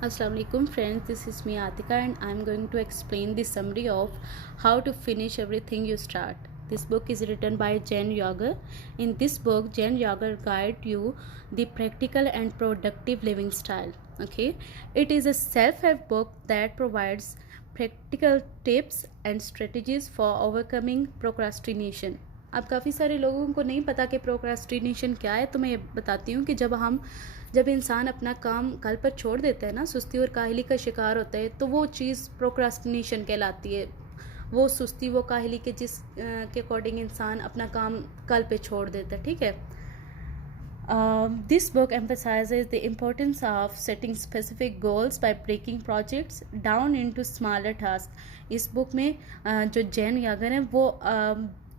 Assalamualaikum friends, this is me Atika and I'm going to explain the summary of how to finish everything you start. This book is written by Jen Yager. In this book, Jen Yager guide you the practical and productive living style. Okay, it is a self-help book that provides practical tips and strategies for overcoming procrastination. अब काफ़ी सारे लोगों को नहीं पता कि procrastination क्या है, तो मैं ये बताती हूँ कि जब इंसान अपना काम कल पर छोड़ देता है ना, सुस्ती और काहली का शिकार होता है, तो वो चीज़ प्रोक्रास्टिनेशन कहलाती है। वो सुस्ती, वो काहली के के अकॉर्डिंग इंसान अपना काम कल पे छोड़ देता है। ठीक है। This book emphasizes the importance of setting specific goals by breaking projects down into smaller tasks. इस बुक में जो जैन यागर हैं वो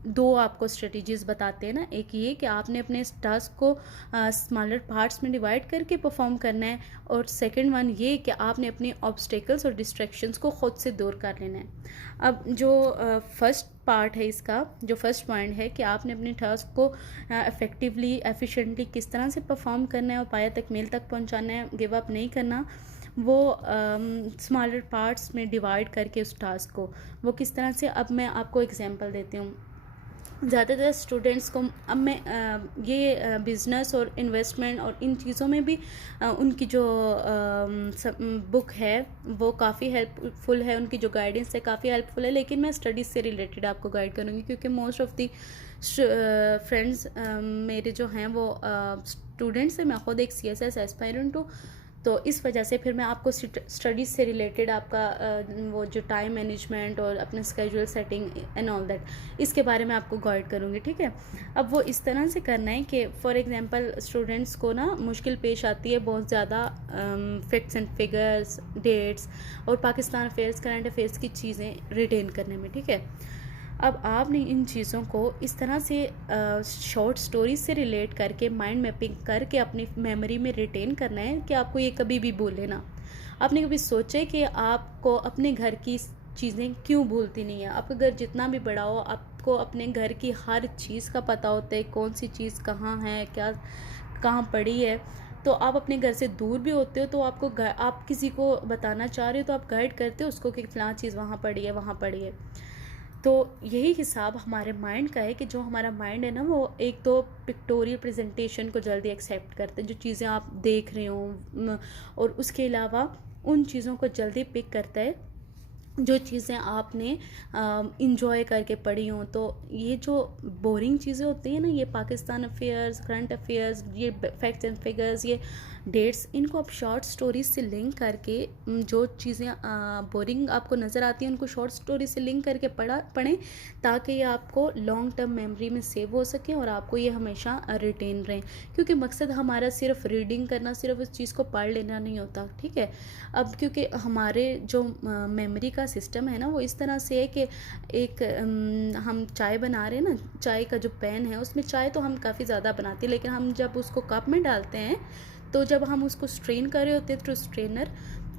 दो आपको स्ट्रेटजीज बताते हैं ना। एक ये कि आपने अपने टास्क को स्मॉलर पार्ट्स में डिवाइड करके परफॉर्म करना है, और सेकंड वन ये कि आपने अपने ऑब्स्टेकल्स और डिस्ट्रैक्शंस को खुद से दूर कर लेना है। अब जो फर्स्ट पार्ट है, इसका जो फर्स्ट पॉइंट है कि आपने अपने टास्क को इफ़ेक्टिवली एफिशिएंटली किस तरह से परफॉर्म करना है और पाया तक मेल तक पहुंचाना है, गिव अप नहीं करना। वो स्मॉलर पार्ट्स में डिवाइड करके उस टास्क को वो किस तरह से, अब मैं आपको एग्जांपल देती हूँ। ज़्यादातर स्टूडेंट्स को अब मैं ये बिज़नेस और इन्वेस्टमेंट और इन चीज़ों में भी उनकी जो बुक है वो काफ़ी हेल्पफुल है, उनकी जो गाइडेंस है काफ़ी हेल्पफुल है, लेकिन मैं स्टडीज़ से रिलेटेड आपको गाइड करूँगी क्योंकि मोस्ट ऑफ़ दी फ्रेंड्स मेरे जो हैं वो स्टूडेंट्स हैं। मैं खुद एक CSS एस्पायरेंट हूँ, तो इस वजह से फिर मैं आपको स्टडीज़ से रिलेटेड आपका वो जो टाइम मैनेजमेंट और अपने schedule setting and all that, इसके बारे में आपको गाइड करूँगी। ठीक है। अब वो इस तरह से करना है कि फॉर एग्जांपल स्टूडेंट्स को ना मुश्किल पेश आती है बहुत ज़्यादा फैक्ट्स एंड फिगर्स, डेट्स और पाकिस्तान अफेयर्स, करंट अफेयर्स की चीज़ें रिटेन करने में। ठीक है। अब आपने इन चीज़ों को इस तरह से शॉर्ट स्टोरी से रिलेट करके माइंड मैपिंग करके अपनी मेमोरी में रिटेन करना है कि आपको ये कभी भी भूले ना। आपने कभी सोचे कि आपको अपने घर की चीज़ें क्यों भूलती नहीं है? आपका घर जितना भी बड़ा हो, आपको अपने घर की हर चीज़ का पता होता है, कौन सी चीज़ कहाँ है, क्या कहाँ पड़ी है। तो आप अपने घर से दूर भी होते हो, तो आप किसी को बताना चाह रहे हो तो आप गाइड करते हो उसको कि फ़लाँ चीज़ वहाँ पड़ी है, वहाँ पड़ी है। तो यही हिसाब हमारे माइंड का है कि जो हमारा माइंड है ना, वो एक तो पिक्टोरियल प्रेजेंटेशन को जल्दी एक्सेप्ट करते हैं, जो चीज़ें आप देख रहे हो, और उसके अलावा उन चीज़ों को जल्दी पिक करता है जो चीज़ें आपने इंजॉय करके पढ़ी हों। तो ये जो बोरिंग चीज़ें होती हैं ना, ये पाकिस्तान अफेयर्स, करंट अफेयर्स, ये फैक्ट्स एंड फिगर्स, ये डेट्स, इनको आप शॉर्ट स्टोरीज से लिंक करके जो चीज़ें बोरिंग आपको नज़र आती हैं उनको शॉर्ट स्टोरी से लिंक करके पढ़ें, ताकि ये आपको लॉन्ग टर्म मेमोरी में सेव हो सके और आपको ये हमेशा रिटेन रहें। क्योंकि मकसद हमारा सिर्फ रीडिंग करना, सिर्फ उस चीज़ को पढ़ लेना नहीं होता। ठीक है। अब क्योंकि हमारे जो मेमोरी का सिस्टम है ना, वो इस तरह से है कि एक हम चाय बना रहे हैं ना, चाय का जो पैन है उसमें चाय तो हम काफ़ी ज़्यादा बनाते हैं, लेकिन हम जब उसको कप में डालते हैं, तो जब हम उसको स्ट्रेन कर रहे होते हैं थ्रू स्ट्रेनर,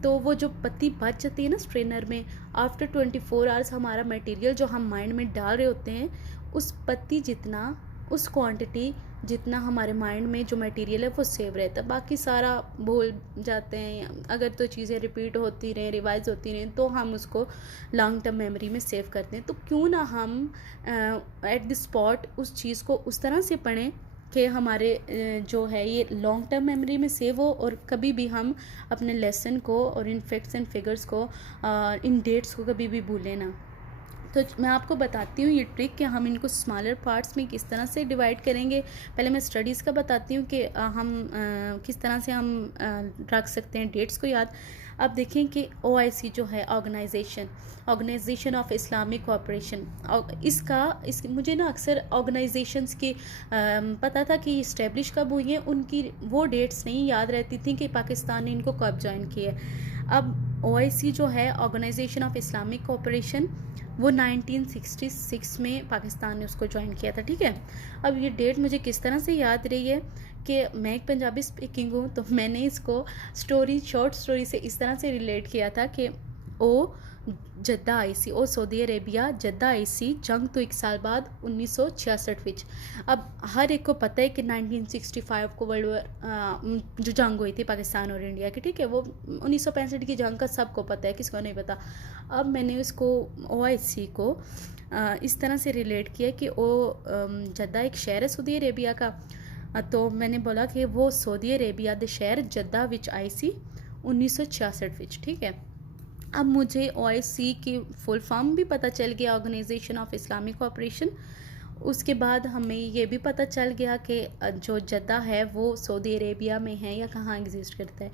तो वो जो पत्ती बच जाती है ना स्ट्रेनर में, आफ्टर 24 आवर्स हमारा मटेरियल जो हम माइंड में डाल रहे होते हैं, उस पत्ती जितना, उस क्वांटिटी जितना हमारे माइंड में जो मटेरियल है वो सेव रहता है, बाकी सारा भूल जाते हैं। अगर तो चीज़ें रिपीट होती रहें, रिवाइज होती रहें, तो हम उसको लॉन्ग टर्म मेमोरी में सेव करते हैं। तो क्यों ना हम एट द स्पॉट उस चीज़ को उस तरह से पढ़ें कि हमारे जो है ये लॉन्ग टर्म मेमोरी में सेव हो, और कभी भी हम अपने लेसन को और इन फैक्ट्स एंड फिगर्स को, इन डेट्स को कभी भी भूलें ना। तो मैं आपको बताती हूँ ये ट्रिक कि हम इनको स्मॉलर पार्ट्स में किस तरह से डिवाइड करेंगे। पहले मैं स्टडीज़ का बताती हूँ कि हम किस तरह से हम रख सकते हैं डेट्स को याद। अब देखें कि OIC जो है, ऑर्गेनाइजेशन ऑफ इस्लामिक कोऑपरेशन, मुझे ना अक्सर ऑर्गेनाइजेशंस की पता था कि इस्टेब्लिश कब हुई है, उनकी वो डेट्स नहीं याद रहती थी कि पाकिस्तान ने इनको कब ज्वाइन किया है। अब OIC जो है, ऑर्गेनाइजेशन ऑफ इस्लामिक कोऑपरेशन, वो 1966 में पाकिस्तान ने उसको ज्वाइन किया था। ठीक है। अब ये डेट मुझे किस तरह से याद रही है कि मैं एक पंजाबी स्पीकिंग हूँ, तो मैंने इसको शॉर्ट स्टोरी से इस तरह से रिलेट किया था कि ओ जद्दा आई सी, ओ सऊदी अरेबिया जद्दा आई सी जंग तो 1 साल बाद 1966 विच। अब हर एक को पता है कि 1965 को वर्ल्ड वॉर जो जंग हुई थी पाकिस्तान और इंडिया की, ठीक है, वो 1965 की जंग का सबको पता है, किसको नहीं पता। अब मैंने उसको OIC को इस तरह से रिलेट किया कि वो जद्दा एक शहर है सऊदी अरेबिया का। तो मैंने बोला कि वो सऊदी अरेबिया दे शहर जद्दा विच आई सी 1966 विच, ठीक है। अब मुझे OIC की फुल फॉर्म भी पता चल गया, ऑर्गेनाइजेशन ऑफ इस्लामिक कोऑपरेशन। उसके बाद हमें ये भी पता चल गया कि जो जद्दा है वो सऊदी अरेबिया में है या कहाँ एग्जिस्ट करता है।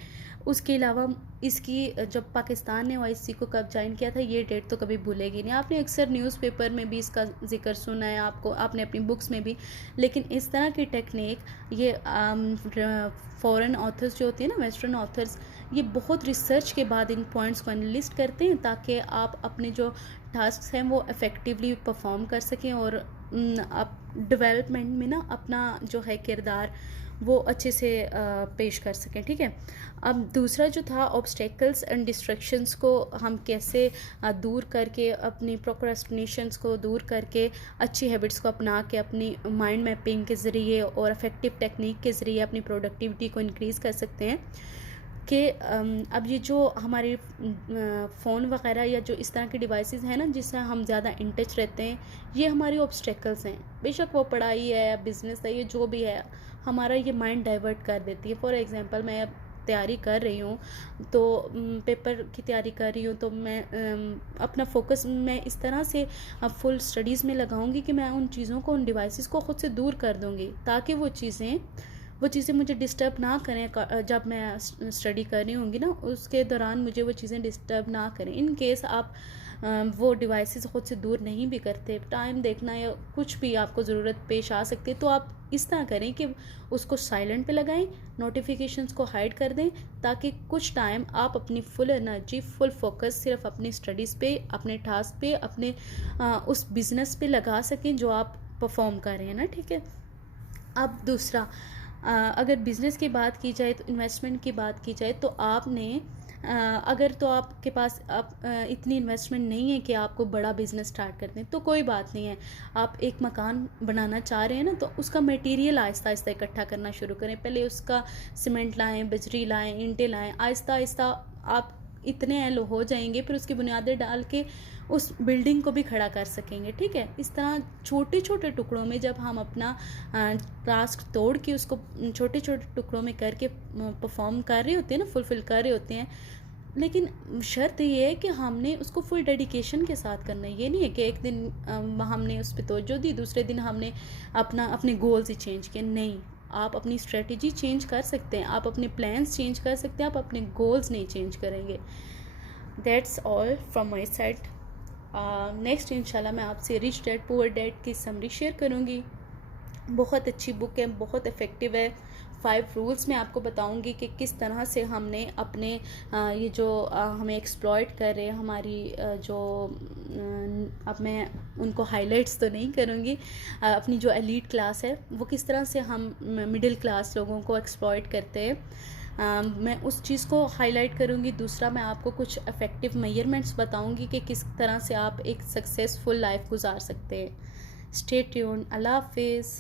उसके अलावा इसकी जब पाकिस्तान ने OIC को कब ज्वाइन किया था, ये डेट तो कभी भूलेगी नहीं। आपने अक्सर न्यूज़पेपर में भी इसका जिक्र सुना है, आपने अपनी बुक्स में भी। लेकिन इस तरह की टेक्निक ये फॉरेन ऑथर्स जो होती है ना, वेस्टर्न ऑथर्स, ये बहुत रिसर्च के बाद इन पॉइंट्स को एनालिस्ट करते हैं ताकि आप अपने जो टास्क हैं वो इफ़ेक्टिवली परफॉर्म कर सकें और आप डेवलपमेंट में ना अपना जो है किरदार वो अच्छे से पेश कर सकें, ठीक है। अब दूसरा जो था, ऑब्स्टेकल्स एंड डिस्ट्रैक्शंस को हम कैसे दूर करके, अपनी प्रोक्रेस्टिनेशंस को दूर करके, अच्छी हैबिट्स को अपना के, अपनी माइंड मैपिंग के ज़रिए और इफ़ेक्टिव टेक्निक के ज़रिए अपनी प्रोडक्टिविटी को इंक्रीज़ कर सकते हैं। कि अब ये जो हमारे फ़ोन वग़ैरह या जो इस तरह के डिवाइसेस हैं ना जिससे हम ज़्यादा इन टच रहते हैं, ये हमारी ऑब्स्टेकल्स हैं। बेशक वो पढ़ाई है, बिज़नेस है, ये जो भी है, हमारा ये माइंड डाइवर्ट कर देती है। फॉर एग्ज़ाम्पल, मैं अब तैयारी कर रही हूँ, तो पेपर की तैयारी कर रही हूँ, तो मैं अपना फ़ोकस मैं इस तरह से फुल स्टडीज़ में लगाऊंगी कि मैं उन चीज़ों को, उन डिवाइसेस को ख़ुद से दूर कर दूँगी ताकि वो चीज़ें मुझे डिस्टर्ब ना करें। जब मैं स्टडी कर रही होंगी ना, उसके दौरान मुझे वो चीज़ें डिस्टर्ब ना करें। इन केस आप वो डिवाइसेस ख़ुद से दूर नहीं भी करते, टाइम देखना या कुछ भी आपको ज़रूरत पेश आ सकती है, तो आप इस तरह करें कि उसको साइलेंट पे लगाएं, नोटिफिकेशंस को हाइड कर दें, ताकि कुछ टाइम आप अपनी फुल एनर्जी, फुल फोकस सिर्फ अपनी स्टडीज़ पे, अपने टास्क पे, अपने उस बिज़नेस पे लगा सकें जो आप परफॉर्म कर रहे हैं ना, ठीक है। अब दूसरा, अगर बिज़नेस की बात की जाए, तो इन्वेस्टमेंट की बात की जाए, तो आपने अगर तो आपके पास इतनी इन्वेस्टमेंट नहीं है कि आपको बड़ा बिज़नेस स्टार्ट कर दें, तो कोई बात नहीं है। आप एक मकान बनाना चाह रहे हैं ना, तो उसका मटेरियल आहिस्ता आहिस्ता इकट्ठा करना शुरू करें। पहले उसका सीमेंट लाएं, बजरी लाएं, ईंटें लाएं, आहिस्ता आहिस्ता आप इतने एलो हो जाएंगे, फिर उसकी बुनियादें डाल के उस बिल्डिंग को भी खड़ा कर सकेंगे, ठीक है। इस तरह छोटे छोटे टुकड़ों में जब हम अपना टास्क तोड़ के उसको छोटे छोटे टुकड़ों में करके परफॉर्म कर रहे होते हैं ना, फुलफिल कर रहे होते हैं, लेकिन शर्त ये है कि हमने उसको फुल डेडिकेशन के साथ करना है। ये नहीं है कि एक दिन हमने उस पर तवज्जो दी, दूसरे दिन हमने अपने गोल्स ही चेंज किए। नहीं, आप अपनी स्ट्रेटजी चेंज कर सकते हैं, आप अपने प्लान्स चेंज कर सकते हैं, आप अपने गोल्स नहीं चेंज करेंगे। That's all from my side. Next इंशाल्लाह मैं आपसे रिच डैड पुअर डैड की समरी शेयर करूँगी। बहुत अच्छी बुक है, बहुत इफ़ेक्टिव है। 5 रूल्स मैं आपको बताऊंगी कि किस तरह से हमने अपने ये जो हमें एक्सप्लॉइट कर रहे हैं हमारी जो अब मैं उनको हाइलाइट्स तो नहीं करूँगी, अपनी जो एलीट क्लास है वो किस तरह से हम मिडिल क्लास लोगों को एक्सप्लॉइट करते हैं, मैं उस चीज़ को हाईलाइट करूँगी। दूसरा, मैं आपको कुछ इफ़ेक्टिव मेजरमेंट्स बताऊँगी कि किस तरह से आप एक सक्सेसफुल लाइफ गुजार सकते हैं। Stay tuned. अल्लाह हाफिज़।